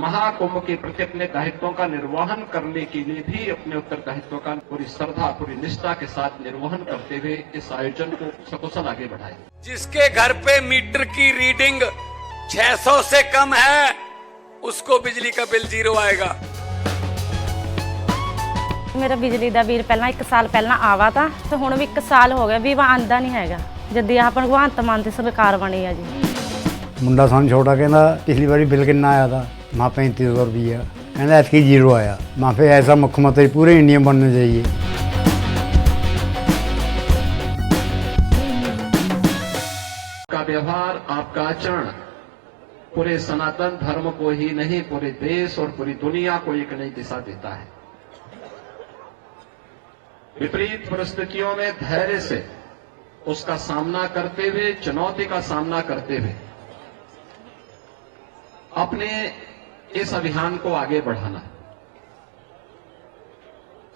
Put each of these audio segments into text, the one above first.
महाकुंभ के प्रति अपने दायित्वों का निर्वहन करने के लिए भी अपने उत्तरदायित्व का पूरी श्रद्धा पूरी निष्ठा के साथ निर्वहन करते हुए इस आयोजन को सकुशल आगे बढ़ाए। जिसके घर पे मीटर की रीडिंग 600 से कम है उसको बिजली का बिल 0 आएगा। मेरा बिजली ਦਾ ਬਿੱਲ ਪਹਿਲਾਂ 1 ਸਾਲ ਪਹਿਲਾਂ ਆਵਾ ਤਾਂ ਤੇ ਹੁਣ ਵੀ 1 ਸਾਲ ਹੋ ਗਿਆ ਵੀ ਆਂਦਾ ਨਹੀਂ ਹੈਗਾ ਜਦ ਆਹ ਭਗਵੰਤ ਮਾਨ ਦੀ ਸਰਕਾਰ ਬਣੀ ਆ ਜੀ। ਮੁੰਡਾ ਸਾਨੂੰ ਛੋਟਾ ਕਹਿੰਦਾ ਪਿਛਲੀ ਵਾਰੀ ਬਿੱਲ ਕਿੰਨਾ ਆਇਆ था माँ 3500 रुपया कहना ऐसी 0 आया। माँ फिर ऐसा मुख्यमंत्री पूरे इंडिया में बनना चाहिए। आपका व्यवहार आपका आचरण पूरे सनातन धर्म को ही नहीं पूरे देश और पूरी दुनिया को एक नई दिशा देता है। विपरीत परिस्थितियों में धैर्य से उसका सामना करते हुए चुनौती का सामना करते हुए अपने इस अभियान को आगे बढ़ाना,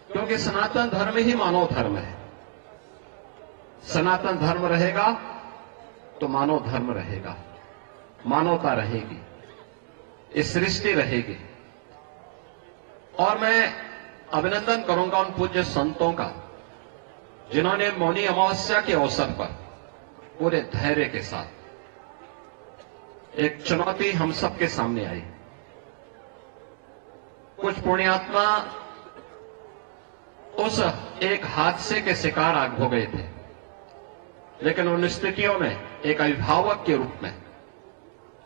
क्योंकि सनातन धर्म ही मानव धर्म है। सनातन धर्म रहेगा तो मानव धर्म रहेगा, मानवता रहेगी, इस सृष्टि रहेगी। और मैं अभिनंदन करूंगा उन पूज्य संतों का जिन्होंने मौनी अमावस्या के अवसर पर पूरे धैर्य के साथ एक चुनौती हम सबके सामने आई। कुछ पुण्यात्मा उस एक हादसे के शिकार हो गए थे, लेकिन उन स्थितियों में एक अभिभावक के रूप में,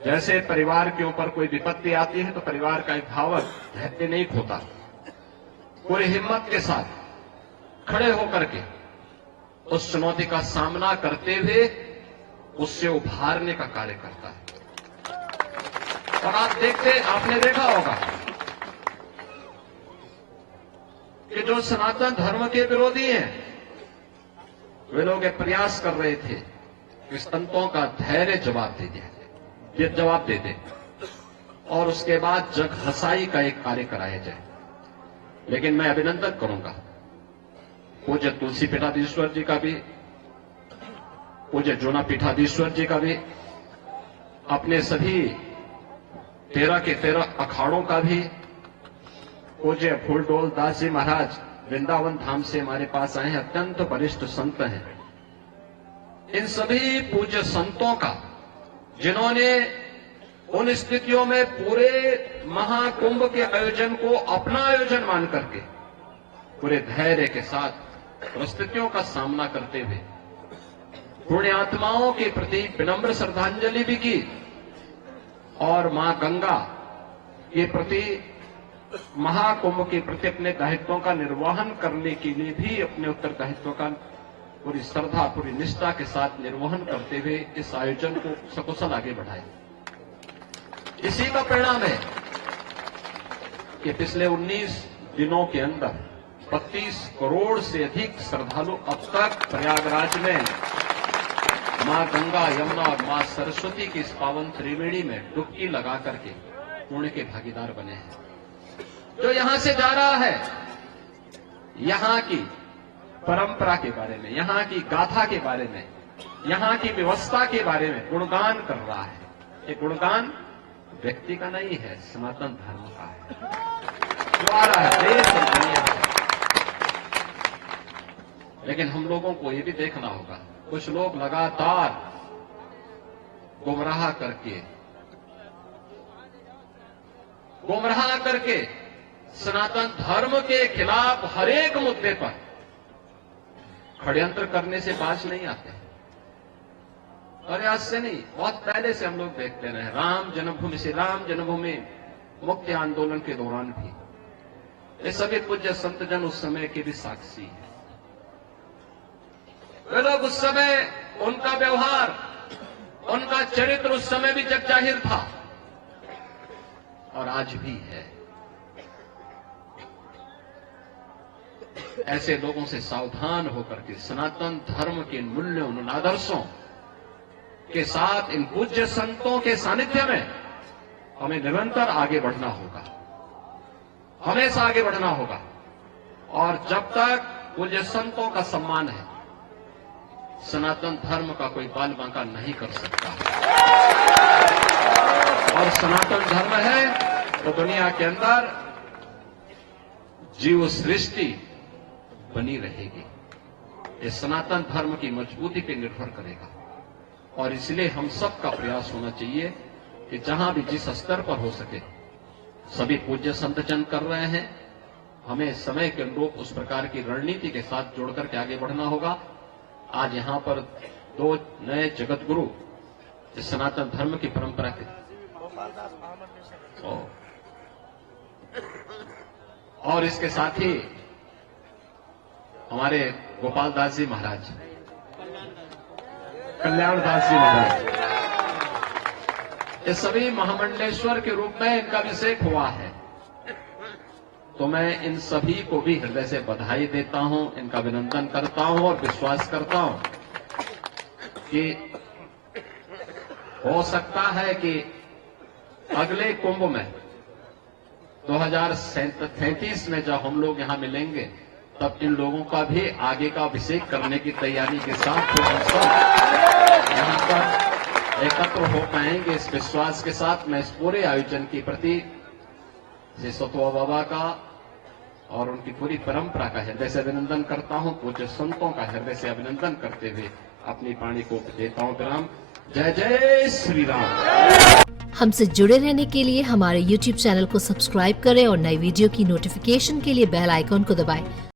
जैसे परिवार के ऊपर कोई विपत्ति आती है तो परिवार का अभिभावक धैर्य नहीं खोता, पूरी हिम्मत के साथ खड़े होकर के उस चुनौती का सामना करते हुए उससे उभारने का कार्य करता है। और आपने देखा होगा कि जो सनातन धर्म के विरोधी हैं वे लोग ये प्रयास कर रहे थे कि संतों का धैर्य जवाब दे दे और उसके बाद जग हसाई का एक कार्य कराया जाए। लेकिन मैं अभिनंदन करूंगा पूज्य तुलसी पीठाधीश्वर जी का भी, पूज्य जोना पीठाधीश्वर जी का भी, अपने सभी 13 के 13 अखाड़ों का भी, पूज्य फूलडोल दास जी महाराज वृंदावन धाम से हमारे पास आए हैं, अत्यंत वरिष्ठ संत हैं। इन सभी पूज्य संतों का जिन्होंने उन स्थितियों में पूरे महाकुंभ के आयोजन को अपना आयोजन मान करके पूरे धैर्य के साथ परिस्थितियों का सामना करते हुए पुण्यात्माओं के प्रति विनम्र श्रद्धांजलि भी की और मां गंगा के प्रति महाकुंभ के प्रति अपने दायित्वों का निर्वहन करने के लिए भी अपने उत्तरदायित्व का पूरी श्रद्धा पूरी निष्ठा के साथ निर्वहन करते हुए इस आयोजन को सकुशल आगे बढ़ाए। इसी का परिणाम है कि पिछले 19 दिनों के अंदर 32 करोड़ से अधिक श्रद्धालु अब तक प्रयागराज में मां गंगा यमुना और मां सरस्वती की इस पावन त्रिवेणी में डुबकी लगा करके पुण्य के भागीदार बने हैं। जो यहां से जा रहा है यहां की परंपरा के बारे में, यहां की गाथा के बारे में, यहां की व्यवस्था के बारे में गुणगान कर रहा है। ये गुणगान व्यक्ति का नहीं है, सनातन धर्म का है जो आ रहा है देश और दुनिया में। लेकिन हम लोगों को ये भी देखना होगा, कुछ लोग लगातार गुमराह करके सनातन धर्म के खिलाफ हर एक मुद्दे पर षड्यंत्र करने से बाज नहीं आते। और आज से नहीं, बहुत पहले से हम लोग देखते रहे। राम जन्मभूमि मुक्ति आंदोलन के दौरान भी ये सभी पूज्य संतजन उस समय के भी साक्षी हैं। वे लोग उस समय, उनका व्यवहार, उनका चरित्र उस समय भी जग जाहिर था और आज भी है। ऐसे लोगों से सावधान होकर के सनातन धर्म के मूल्यों, उन आदर्शों के साथ इन पूज्य संतों के सानिध्य में हमें निरंतर आगे बढ़ना होगा, हमेशा आगे बढ़ना होगा। और जब तक पूज्य संतों का सम्मान है, सनातन धर्म का कोई बाल बांका नहीं कर सकता। और सनातन धर्म है तो दुनिया के अंदर जीव सृष्टि बनी रहेगी। ये सनातन धर्म की मजबूती पर निर्भर करेगा और इसलिए हम सबका प्रयास होना चाहिए कि जहां भी जिस स्तर पर हो सके सभी पूज्य संत जन कर रहे हैं, हमें समय के अनुरूप उस प्रकार की रणनीति के साथ जोड़कर के आगे बढ़ना होगा। आज यहां पर 2 नए जगत गुरु इस सनातन धर्म की परंपरा के और इसके साथ ही हमारे गोपाल दास जी महाराज, कल्याण दास जी महाराज, ये सभी महामंडलेश्वर के रूप में इनका अभिषेक हुआ है। तो मैं इन सभी को भी हृदय से बधाई देता हूं, इनका अभिनंदन करता हूं और विश्वास करता हूं कि हो सकता है कि अगले कुंभ में 2037 में जब हम लोग यहां मिलेंगे तब इन लोगों का भी आगे का अभिषेक करने की तैयारी के साथ तो हम सब यहां पर एकत्र हो पाएंगे। इस विश्वास के साथ मैं इस पूरे आयोजन के प्रति श्री सतुआ बाबा का और उनकी पूरी परंपरा का हृदय से अभिनंदन करता हूं। पूज्य संतों का हृदय से अभिनंदन करते हुए अपनी वाणी को देता हूं विराम। जय जय श्री राम। हमसे जुड़े रहने के लिए हमारे YouTube चैनल को सब्सक्राइब करें और नई वीडियो की नोटिफिकेशन के लिए बेल आइकॉन को दबाएं।